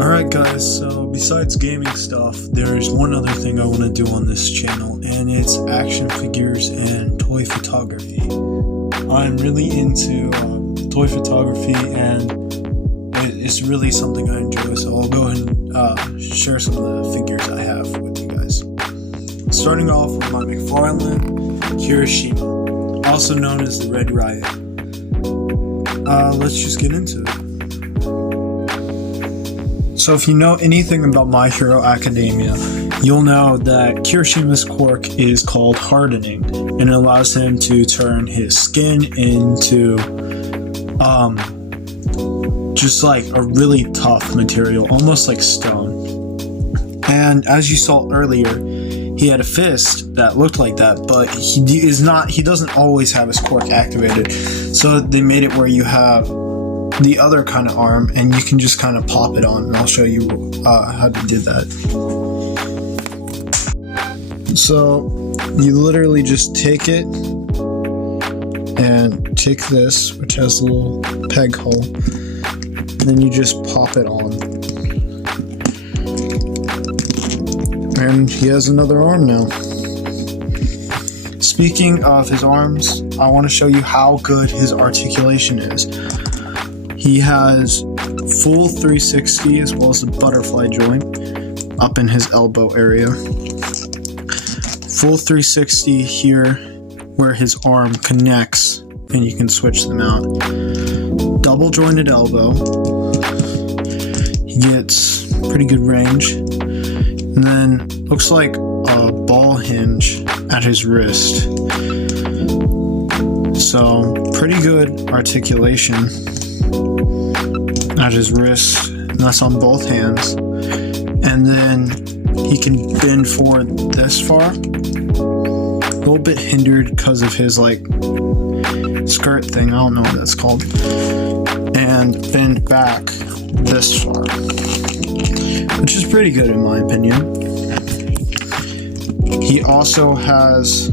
Alright guys, so besides gaming stuff, there's one other thing I want to do on this channel, and it's action figures and toy photography. I'm really into toy photography, and it's really something I enjoy, so I'll go ahead and share some of the figures I have with you guys. Starting off with my McFarland Kirishima, also known as the Red Riot. Let's just get into it. So if you know anything about My Hero Academia, you'll know that Kirishima's quirk is called hardening, and it allows him to turn his skin into just like a really tough material, almost like stone. And as you saw earlier, he had a fist that looked like that, but he doesn't always have his quirk activated. So they made it where you have the other kind of arm, and you can just kind of pop it on, and I'll show you how to do that. So you literally just take it and take this, which has a little peg hole, and then you just pop it on, and he has another arm now. Speaking of his arms, I want to show you how good his articulation is. He has full 360 as well as the butterfly joint up in his elbow area. Full 360 here where his arm connects and you can switch them out. Double jointed elbow. He gets pretty good range. And then looks like a ball hinge at his wrist. So pretty good articulation at his wrist, and that's on both hands. And then he can bend forward this far, a little bit hindered because of his like skirt thing, I don't know what that's called, and bend back this far, which is pretty good in my opinion. He also has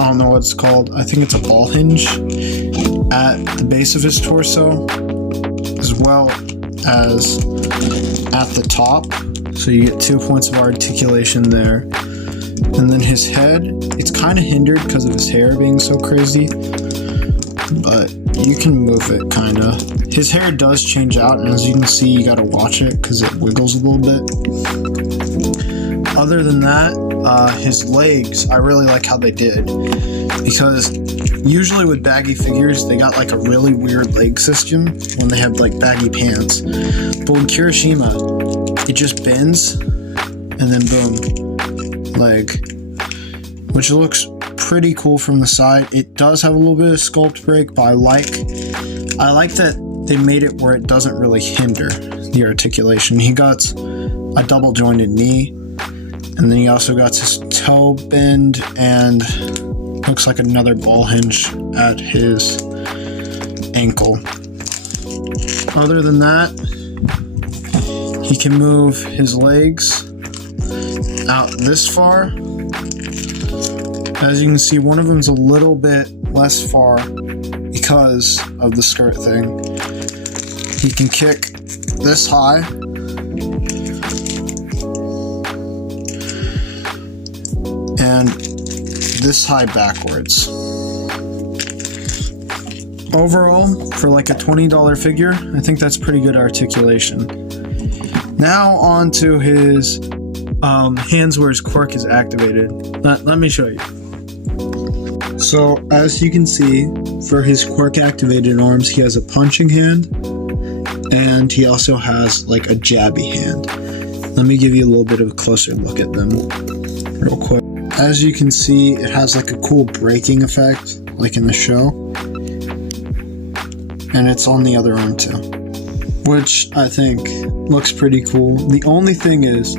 I don't know what it's called, I think it's a ball hinge at the base of his torso, as well as at the top, so you get 2 points of articulation there. And then his head, it's kind of hindered because of his hair being so crazy, but you can move it kind of. His hair does change out, and as you can see, you gotta watch it because it wiggles a little bit. Other than that, his legs, I really like how they did, because usually with baggy figures, they got like a really weird leg system when they have like baggy pants. But with Kirishima, it just bends and then boom, leg, which looks pretty cool from the side. It does have a little bit of sculpt break, but I like that they made it where it doesn't really hinder the articulation. He got a double jointed knee, and then he also got his toe bend and looks like another ball hinge at his ankle. Other than that, he can move his legs out this far. As you can see, one of them's a little bit less far because of the skirt thing. He can kick this high, and this high backwards. Overall, for like a $20 figure, I think that's pretty good articulation. Now on to his hands where his quirk is activated. Let me show you. So as you can see, for his quirk activated arms, he has a punching hand, and he also has like a jabby hand. Let me give you a little bit of a closer look at them real quick. As you can see, it has like a cool braking effect, like in the show. And it's on the other arm too, which I think looks pretty cool. The only thing is,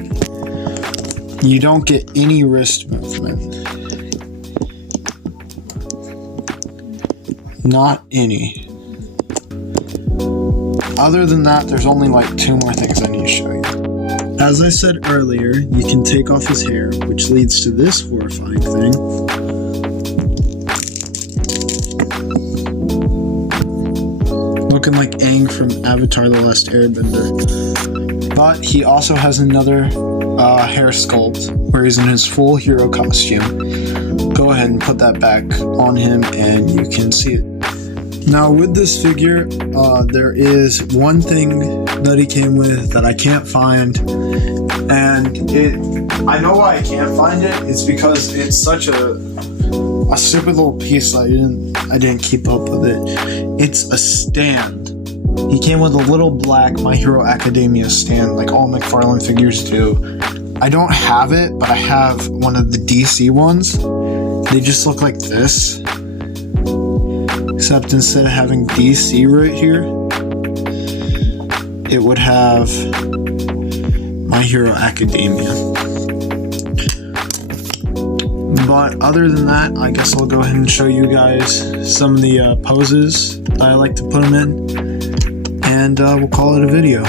you don't get any wrist movement. Not any. Other than that, there's only like 2 more things I need to show you. As I said earlier, you can take off his hair, which leads to this horrifying thing. looking like Aang from Avatar: The Last Airbender. But he also has another hair sculpt where he's in his full hero costume. Go ahead and put that back on him and you can see it. Now with this figure, there is one thing that he came with that I can't find, and I know why I can't find it. It's because it's such a stupid little piece that I didn't keep up with it. It's a stand. He came with a little black My Hero Academia stand like all McFarland figures do. I don't have it, but I have one of the DC ones. They just look like this. Except instead of having DC right here, it would have My Hero Academia. But other than that, I guess I'll go ahead and show you guys some of the poses that I like to put him in, and we'll call it a video.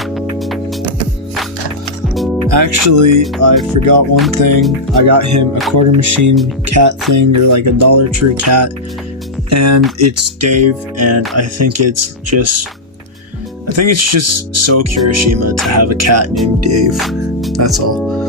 Actually, I forgot one thing. I got him a quarter machine cat thing, or like a Dollar Tree cat, and it's Dave, and I think it's just so Kirishima to have a cat named Dave. That's all.